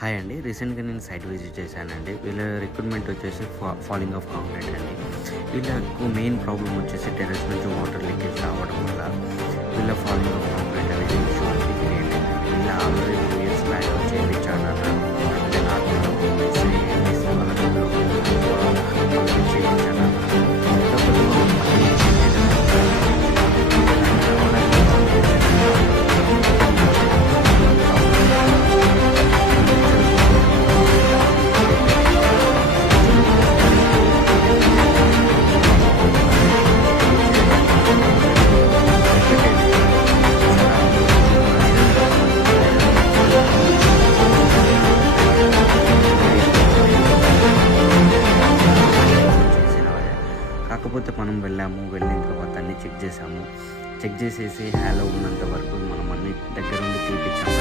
Hi అండి. రీసెంట్‌గా నేను సైట్ విజిట్ చేశానండి. వీళ్ళ రిక్రూట్‌మెంట్ వచ్చేసి ఫాలింగ్ ఆఫ్ కాంక్రీట్ అండి. వీళ్ళకు మెయిన్ ప్రాబ్లమ్ వచ్చేసి టెర్రస్ నుంచి వాటర్ లీకేజ్ రావడం వల్ల వీళ్ళ ఫాలింగ్ ఆఫ్ కాంక్రీట్ అనేది ఇష్యూ అనేది క్రియేట్ అయిందండి. వీళ్ళ ఆల్రెడీ 2 ఇయర్స్ బ్యాక్ చేయించారన్నారు. అంటే నార్మల్‌గా ఏసీ వాళ్ళ దగ్గర కంప్లీట్ చేయించారన్నారు. కాకపోతే వాళ్ళు మళ్ళీ చేసినవే. కాకపోతే మనం వెళ్ళాము. వెళ్ళిన తర్వాత అన్నీ చెక్ చేసాము. చెక్ చేసేసి హ్యాలో ఉన్నంత వరకు మనం అన్ని దగ్గరుండి తీపిచ్చాము.